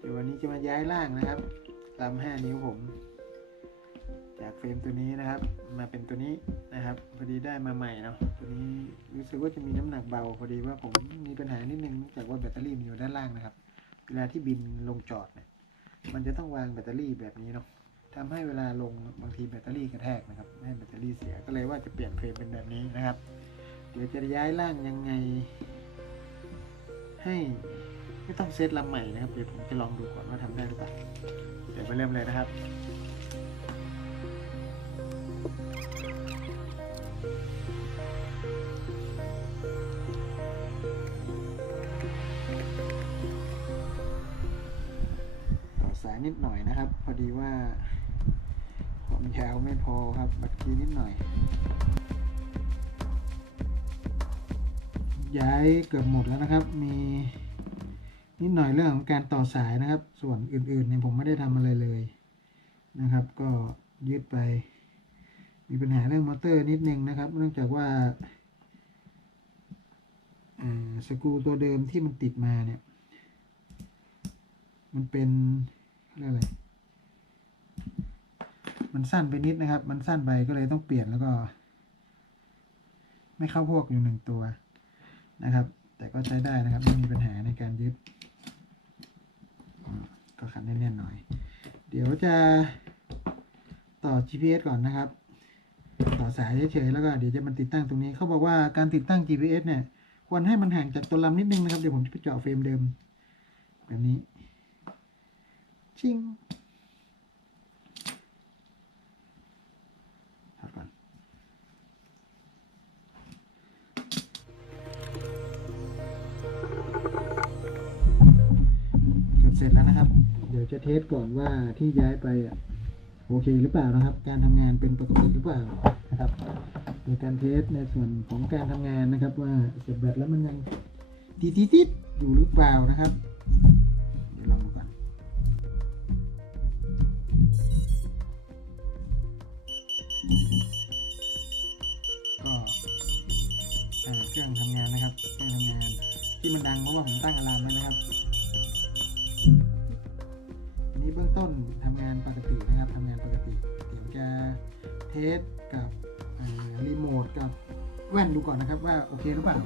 เดี๋ยววันนี้จะมาย้ายร่างนะครับลำห้านิ้วผม จากเฟรมตัวนี้นะครับ มาเป็นตัวนี้นะครับ พอดีได้มาใหม่เนาะตัวนี้รู้สึกว่าจะมีน้ำหนักเบา พอดีว่าผมมีปัญหานิดนึงเนื่องจากว่าแบตเตอรี่มันอยู่ด้านล่างนะครับ เวลาที่บินลงจอดเนี่ยมันจะต้องวางแบตเตอรี่แบบนี้เนาะทำให้เวลาลงบางทีแบตเตอรี่กระแทกนะครับให้แบตเตอรี่เสียก็เลยว่าจะเปลี่ยนเฟรมเป็นแบบนี้นะครับ เดี๋ยวจะย้ายร่างยังไง ให้ไม่ต้องเซตลำใหม่นะครับ เดี๋ยวผมจะลองดูก่อนว่าทำได้หรือเปล่า เดี๋ยวไปเริ่มเลยนะครับต่อสายนิดหน่อยนะครับ พอดีว่าความยาวไม่พอครับ บัตรคีย์นิดหน่อย ย้ายเกือบหมดแล้วนะครับ มีนิดหน่อยเรื่องของการต่อสายนะครับ ส่วนอื่นๆเนี่ยผมไม่ได้ทำอะไรเลยนะครับ ก็ยืดไป มีปัญหาเรื่องมอเตอร์นิดนึงนะครับ เนื่องจากว่าสกรูตัวเดิมที่มันติดมาเนี่ย มันเป็นเรียกอะไร มันสั้นไปนิดนะครับ มันสั้นไปก็เลยต้องเปลี่ยนแล้วก็ ไม่เข้าพวกอยู่หนึ่งตัว นะครับ แต่ก็ใช้ได้นะครับไม่มีปัญหาในการยึด ก็ขันแน่นๆหน่อย เดี๋ยวจะต่อ GPS ก่อนนะครับ ต่อสายเฉยๆแล้วก็เดี๋ยวจะมันติดตั้งตรงนี้เขาบอกว่าการติดตั้ง GPS เนี่ยควรให้มันห่างจากตัวลำนิดนึงนะครับ เดี๋ยวผมจะไปเจาะเฟรมเดิม แบบนี้ ชิง ยวจะเทสก่อนว่าที่ย้ายไปโอเคหรือเปล่านะครับ การทำงานเป็นปกติหรือเปล่านะครับโดยการเทสในส่วนของการทำงานนะครับ ว่าเสร็จแบตแล้วมันยังติดติดอยู่หรือเปล่านะครับเดี๋ยวลองดูก่อนก็เครื่องทำงานนะครับเครื่องทำงานที่มันดังเพราะว่าผมตั้งอะลามไว้นะครับ ต้นทำงานปกตินะครับทำงานปกติ เดี๋ยวจะเทสกับรีโมทกับแว่นดูก่อนนะครับว่าโอเคหรือเปล่า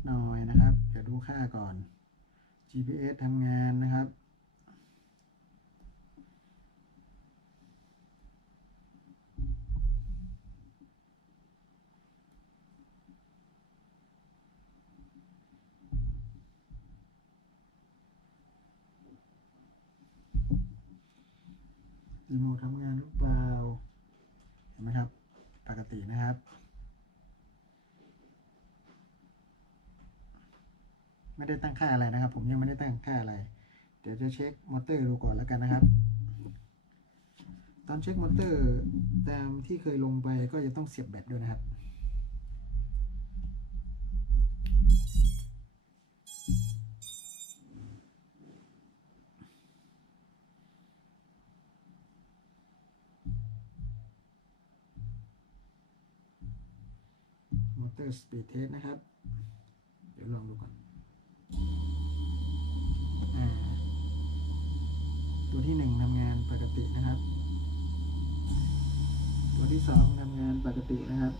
นเบี้ยวนิดหน่อยนะครับ เดี๋ยวดูค่าก่อน GPS ทำงานนะครับ รีโมททำงานหรือเปล่า เห็นไหมครับ ปกตินะครับ ไม่ได้ตั้งค่าอะไรนะครับ ผมยังไม่ได้ตั้งค่าอะไร เดี๋ยวจะเช็คมอเตอร์ดูก่อนแล้วกันนะครับ ตอนเช็คมอเตอร์ตามที่เคยลงไปก็จะต้องเสียบแบตด้วยนะครับมอเตอร์สปีดเทสนะครับ เดี๋ยวลองดูก่อน ตัวที่หนึ่งทำงานปกตินะครับ ตัวที่สองทำงานปกตินะครับ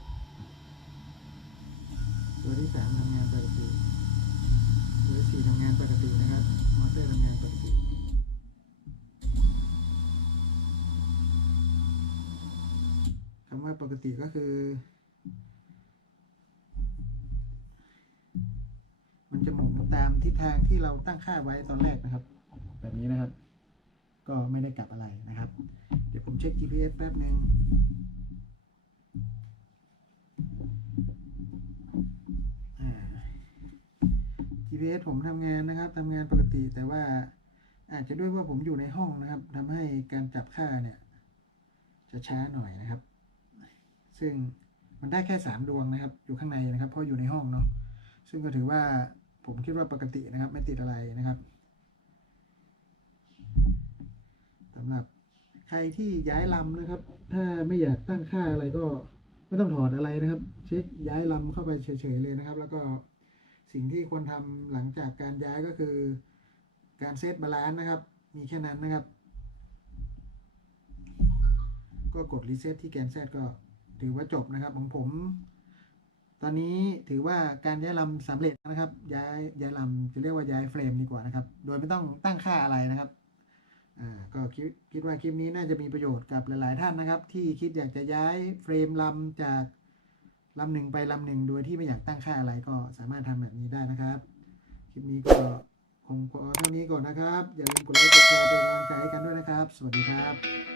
ตัวที่สามทำงานปกติ ตัวที่สี่ทำงานปกตินะครับ มอเตอร์ทำงานปกติคำว่าปกติก็คือ มันจะหมุนตามทิศทางที่เราตั้งค่าไว้ตอนแรกนะครับ แบบนี้นะครับ ก็ไม่ได้กลับอะไรนะครับ เดี๋ยวผมเช็ค GPS แป๊บหนึ่งอ่า GPS ผมทำงานนะครับทำงานปกติแต่ว่าอาจจะด้วยว่าผมอยู่ในห้องนะครับทำให้การจับค่าเนี่ย จะช้าหน่อยนะครับ ซึ่งมันได้แค่ 3 ดวงนะครับ อยู่ข้างในนะครับ เพราะอยู่ในห้องเนาะซึ่งก็ถือว่าผมคิดว่าปกตินะครับ ไม่ติดอะไรนะครับ หรับใครที่ย้ายลำนะครับ ถ้าไม่อยากตั้งค่าอะไรก็ไม่ต้องถอดอะไรนะครับ เช็คย้ายลำเข้าไปเฉยๆเลยนะครับ แล้วก็สิ่งที่ควรทำหลังจากการย้ายก็คือ การเซตบาลานซ์นะครับ มีแค่นั้นนะครับ ก็กดรีเซ็ตที่แกนแซดก็ถือว่าจบนะครับของผม ตอนนี้ถือว่าการย้ายลำสำเร็จนะครับ ย้ายย้ายลำจะเรียกว่าย้ายเฟรมดีกว่านะครับ โดยไม่ต้องตั้งค่าอะไรนะครับ อ่าก็คิดคิดว่าคลิปนี้น่าจะมีประโยชน์กับหลาย ๆ ท่านนะครับ ที่คิดอยากจะย้ายเฟรมลำจากลำหนึ่งไปลำหนึ่งโดยที่ไม่อยากตั้งค่าอะไรก็สามารถทำแบบนี้ได้นะครับ คลิปนี้ก็คงพอเท่านี้ก่อนนะครับ อย่าลืมกดไลค์กดแชร์เป็นกำลังใจให้กันด้วยนะครับ สวัสดีครับ